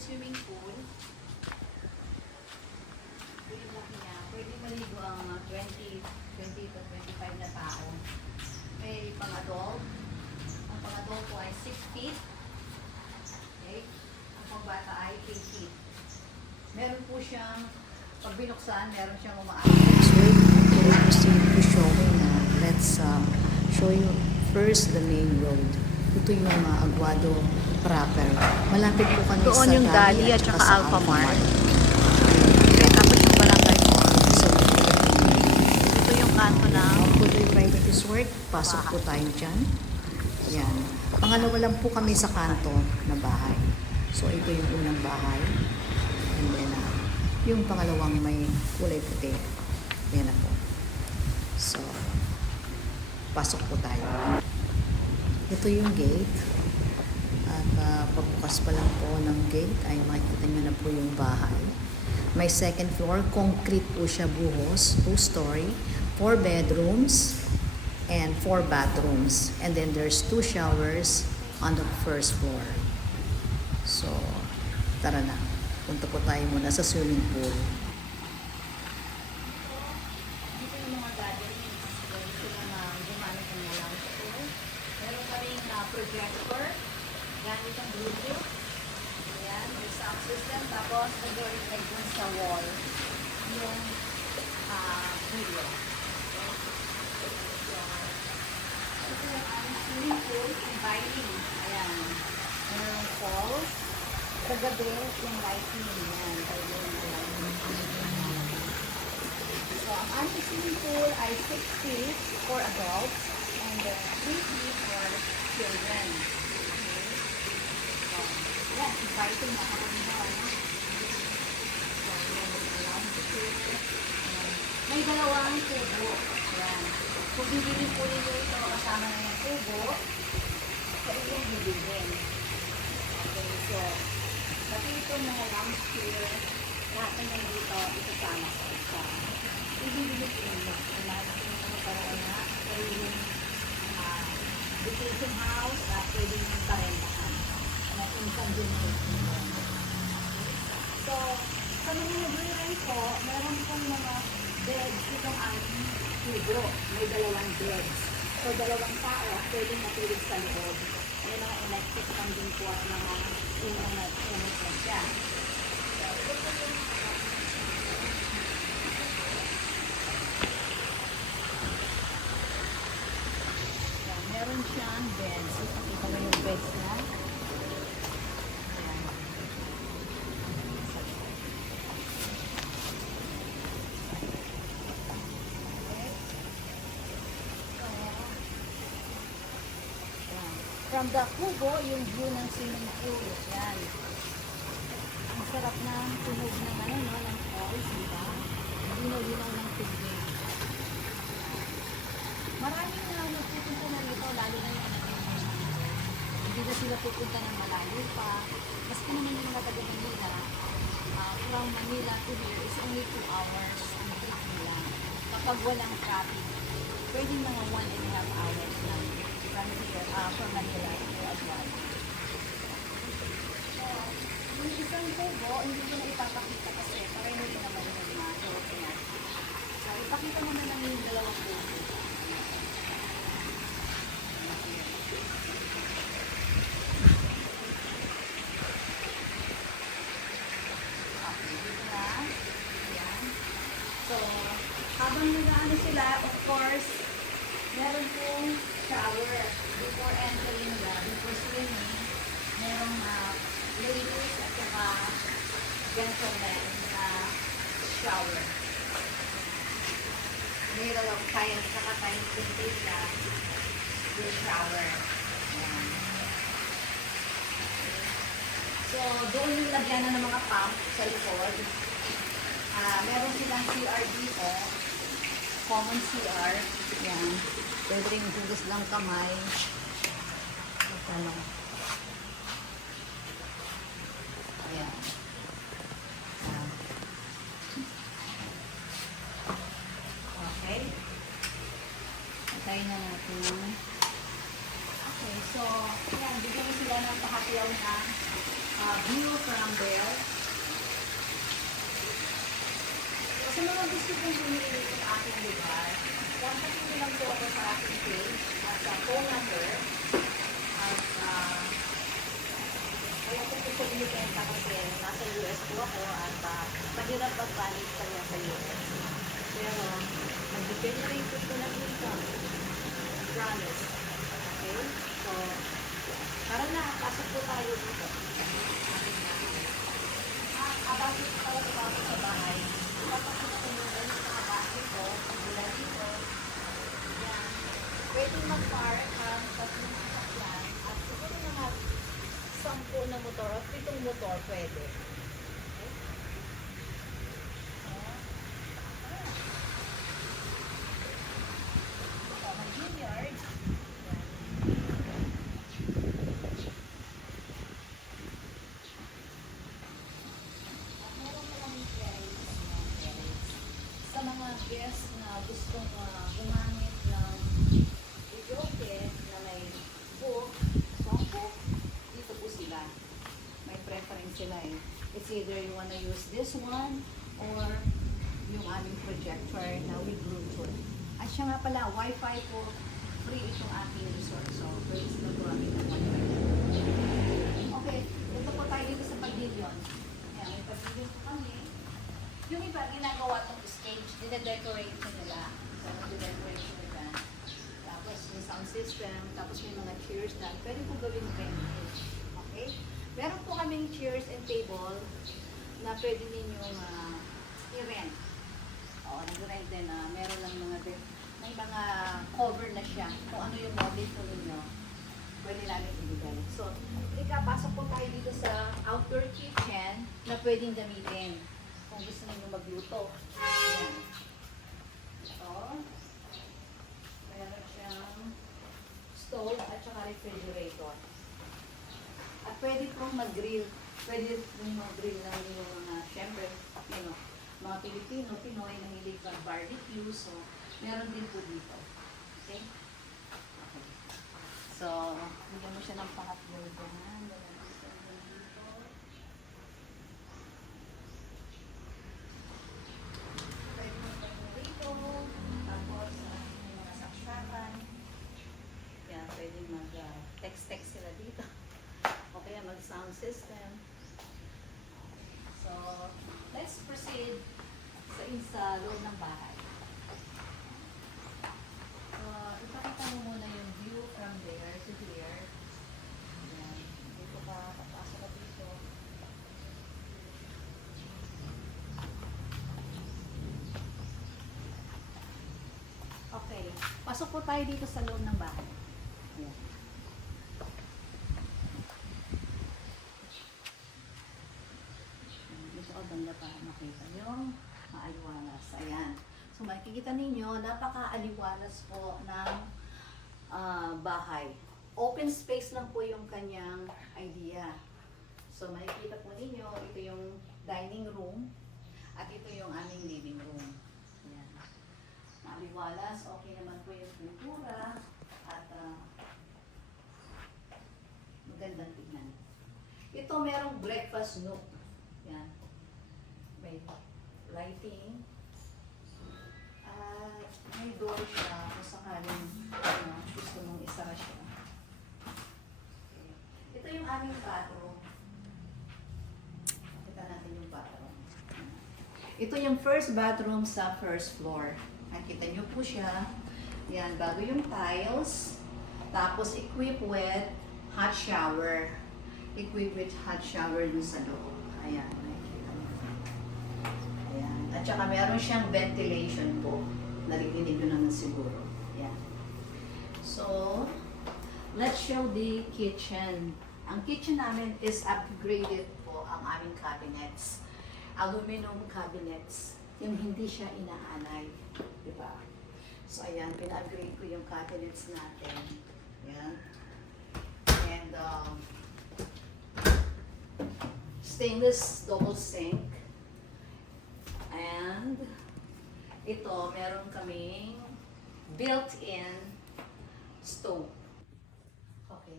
swimming pool. Ito yung laki niya. Pwede maligo ang 20 to 25 na tao. May pang-adult. Ang pang-adult po ay 6 feet. Okay? Ang pang-bata ay 8 feet. Meron po siyang, pag binuksan, meron siyang umaakit. So, we'll proceed to showing. Let's show you first the main road. Ito yung Aguado proper. Malapit po kami doon sa yung Dali at saka sa Alphamart. Okay, tapos yung barangay mall. So, Ito yung kanto ng put your right at his work. Pasok po tayo dyan. Yan. Pangalawa lang po kami sa kanto na bahay. So, ito yung unang bahay. And then, yung pangalawang may kulay puti. Yan na po. So, pasok po tayo. Ito yung gate. At pagbukas pa lang po ng gate ay makikita nyo na po yung bahay. May second floor. Concrete po siya buhos. 2-story. 4 bedrooms and 4 bathrooms. And then there's 2 showers on the first floor. So, tara na. Punta po tayo muna sa swimming pool. dito yung mga gatherings. Pwede sila na gumamit ng lounge pool. Meron pa rin projector. Gamit ang Bluetooth. Ayan, may sound system. Tapos, nag-reflect dun sa wall yung video. Ito yung aming swimming pool. Inviting. Ayan. Merong falls. Sa gabi, yung lighting. Ayan. Pwede yung lighting. So, ang aming swimming pool ay 6 feet for adults and 3 feet for children. Yan, inviting na ako nito. So, yan, may dalawang tubo. Yan. Kung bibili po ninyo ito, kasama na yung tubo, sa iyong bibilin. Okay, so, pati itong mga lounge chair, lahat na yan dito, isasama sa isa. Ibibili po ninyo. Kailangan po magkaroon na sariling vacation house at pwede nyo parentahan. Income generation. So, sa mga nag-rent po, meron pong mga beds itong aming tubo. May 2 beds. So, 2 tao at pwede matulog sa loob. May mga electric fan din po at mga unang na siya. So, ito po yung meron siyang beds. Ipakita mo yung beds na. From the kubo, yung view ng swimming pool. Yan. Ang sarap ng tunog ng ng falls, diba? Linaw-linaw ng tubig. Maraming nagpupunta na rito, lalo na yung hindi na sila pupunta ng malayo pa. Kasi naman yung mga taga Manila, from Manila to here is only 2 hours ang trip nila. Kapag walang traffic, pwede mga 1.5 hours lang from here, from Manila to Aguado. So, yung isang tubo, hindi ko na ipapakita kasi pareho rin naman yung mga tubo natin. So, ipakita mo na lang yung 2 tubo. So, habang nag-ano sila, of course, meron pong shower before entering before swimming. Merong ladies at saka gentlemen shower. Meron lang tayo sila yung shower. Ayan. So, doon yung lagyan ng mga pump sa likod. Meron silang CR dito. Common CR. Yan. Pwede rin hugas lang kamay. Ano. Ayan. Okay. Patay na natin. Okay, so, yan, bigyan mo sila ng pakatiyaw na view from there. So, sa mga gusto kong bumili ng aking lugar, kontakin nyo lang po ako sa aking page at sa phone number. At, kaya ko po sa binibenta kasi nasa US po ako at mahirap mag-manage kanya sa US. Pero, mag-generate po ng income. Promise. Okay? So, tara na, pasok po tayo dito. Abagin ko tayo sa bahay. Papakita ko muna yung mga bahay ko, mula dito. Yan. Pwede mag-park ang tatlong sasakyan at siguro mga 10 na motor at 7 motor pwede. Okay? So, may vineyard. Sa mga guests na gustong gumamit ng videoke na may book, songbook, dito po sila. May preference sila eh. It's either you wanna use this one or yung aming projector na with Bluetooth. At siya nga pala, Wi-Fi po, free itong aking resort. So, pwede sila gumamit ng Wi-Fi. Okay, ito po tayo dito sa pavilion. Ayan, may pavilion po kami. Yung iba, ginagawa itong stage, dine-decorate ko nila. So, nag-decorate ko nila. Tapos, may sound system, tapos may mga chairs na pwede po gawin vintage. Okay? Meron po kaming chairs and table na pwede ninyong i-rent. Oo, nag-rent din na meron lang may mga cover na siya. Kung ano yung model po ninyo, pwede namin ibigay. So, ikapasok po tayo dito sa outdoor kitchen na pwedeng gamitin. Kung gusto niyo magluto. Ayan. Ito. Meron siyang stove at saka refrigerator. At pwede pong mag-grill. Pwede pong mag-grill ng yung mga, syempre, mga Pilipino, Pinoy, nangilig mag-barbecue. So, meron din po dito. Okay? Okay. So, bigyan mo siya ng pangatlo dyan. Text sila dito. O kaya mag-sound system. So, let's proceed sa loob ng bahay. So, ipakita mo muna yung view from there to here. Ayan. Dito ka, papasok ka dito. Okay. Pasok po tayo dito sa loob ng bahay. Ayan. Banda para makita yung maaliwalas. Ayan. So makikita ninyo, napaka-aliwalas po ng bahay. Open space lang po yung kanyang idea. So makikita po ninyo, ito yung dining room at ito yung aming living room. Ayan. Maaliwalas, okay naman po yung pintura at magandang tignan. Ito merong breakfast nook. Ayan. May lighting at may door siya kung sakaling gusto mong isara siya. Okay. Ito yung aming bathroom. Nakita natin yung bathroom. Ito yung first bathroom sa first floor. Nakita nyo po siya. Yan, bago yung tiles. Tapos equipped with hot shower. Equipped with hot shower dun sa loob. Ayan. Ayan. At saka meron siyang ventilation po. Narinig nyo naman siguro. Ayan. So, let's show the kitchen. Ang kitchen namin is upgraded po ang aming cabinets. Aluminum cabinets. Yung hindi siya inaanay. Diba? So, ayan. Pina-upgrade ko yung cabinets natin. Ayan. And, stainless double sink. And ito, meron kaming built-in stove.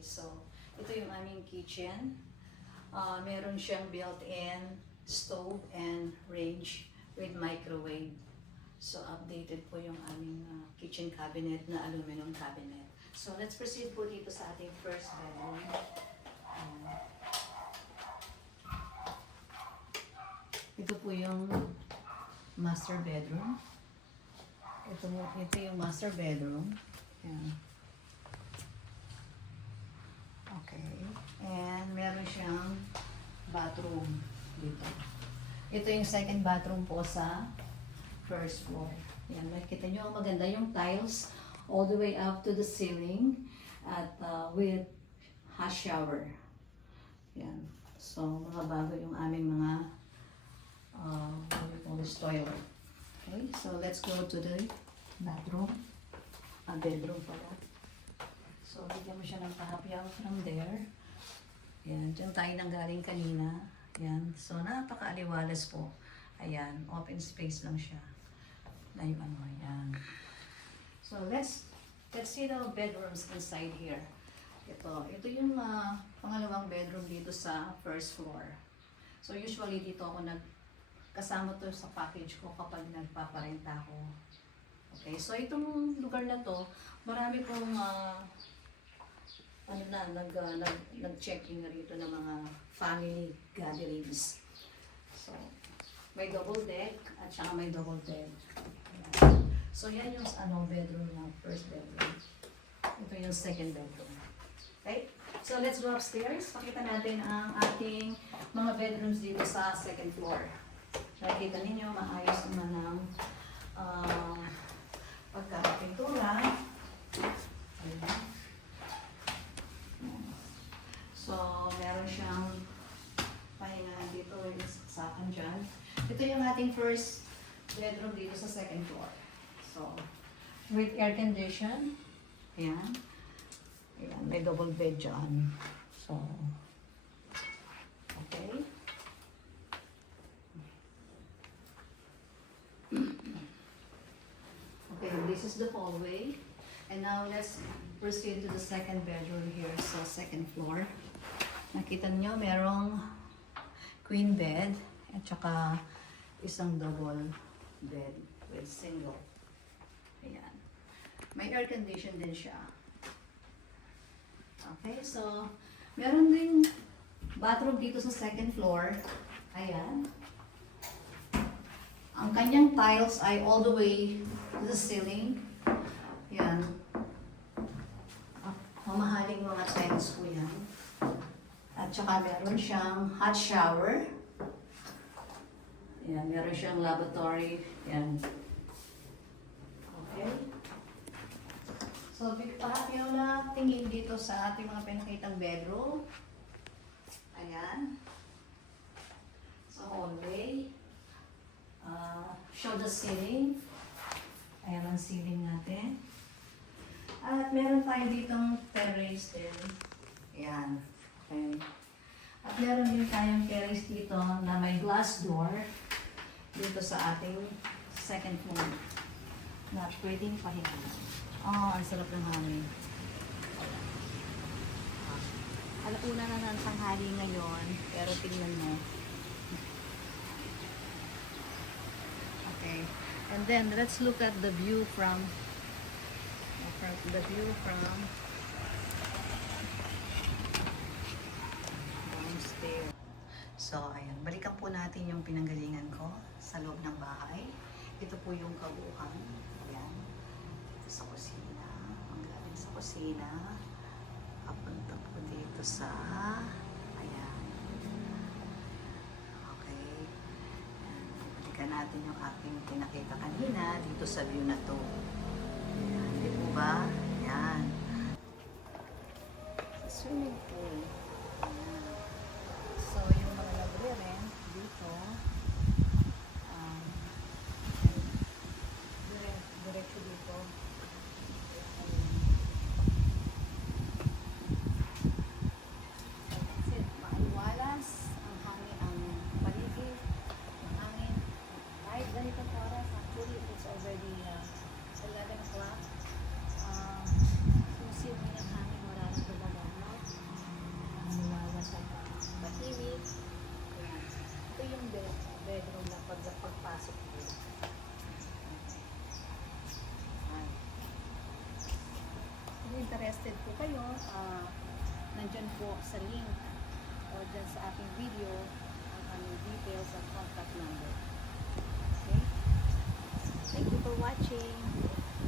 So, ito yung aming kitchen. Meron siyang built-in stove and range with microwave. So, updated po yung aming kitchen cabinet na aluminum cabinet. So, let's proceed po dito sa ating first bedroom. Ito po yung master bedroom. Ito yung master bedroom. Ayan. Okay. And meron siyang bathroom dito. Ito yung second bathroom po sa first floor. Ayan, makikita nyo, maganda yung tiles all the way up to the ceiling at with hot shower. Ayan. So, mga bago yung aming mga what we call this toilet. Okay, so let's go to the bathroom. Bedroom pala. So, bigyan mo siya ng kahapyaw from there. Ayan, dyan tayo nanggaling kanina. Ayan, so napaka-aliwalas po. Ayan, open space lang siya. Na yung ano, ayan. So, let's see the bedrooms inside here. Ito yung pangalawang bedroom dito sa first floor. So, usually dito ako kasama to sa package ko kapag nagpaparenta ako. Okay, so itong lugar na to, marami pong nag-check-in na rito ng mga family gatherings. So, may double deck at saka may double bed. Ayan. So, yan yung bedroom na first bedroom. Ito yung second bedroom. Okay? So, let's go upstairs. Pakita natin ang ating mga bedrooms dito sa second floor. Nakikita ninyo, maayos naman ang pagkakapintura. Ayan. So, meron siyang pahinga dito, may saksakan dyan. Ito yung ating first bedroom dito sa second floor. So, with air condition. Ayan. Ayan, may double bed dyan. So, okay. Okay, this is the hallway. And now let's proceed to the second bedroom here sa second floor. Nakita niyo merong queen bed at saka isang double bed with single. Ayan. May air condition din siya. Okay, so meron din bathroom dito sa second floor. Ayan. Ang kanyang tiles ay all the way to the ceiling. Yan. Mamahaling mga tiles po yan. At saka meron siyang hot shower. Yan, meron siyang lavatory. Yan. Okay. So, pakapyaw na tingin dito sa ating mga pinakitang bedroom. Ayan. Sa hallway. Show the ceiling. Ayan ang ceiling natin. At meron tayo ditong terrace din. Ayan. Okay. At meron din tayong terrace dito na may glass door dito sa ating second floor na pwedeng pahinga. Ang sarap ng hangin. Alauna na ng tanghali ngayon, pero tingnan mo. Okay. And then let's look at the view from downstairs. So, ayan. Balikan po natin yung pinanggalingan ko sa loob ng bahay. Ito po yung kabuuan. Ayan. Sa kusina. Ang galing sa kusina. Papunta po dito sa ayan. Okay. Balikan natin yung aking pinakita kanina dito sa view na to. Ayan. Di po ba? Ayan. Swimming pool. Ayan. So, yung mga labyrinth dito, diretso dito. Kasi maaliwalas ang hangin, ang paligid, ang hangin. Kahit ganitong oras, actually, it's already 11 o'clock. bedroom na pagpasok po. Ayan. Kung interested po kayo, nandyan po sa link o dyan sa aking video ang aming details at contact number. Okay? Thank you for watching.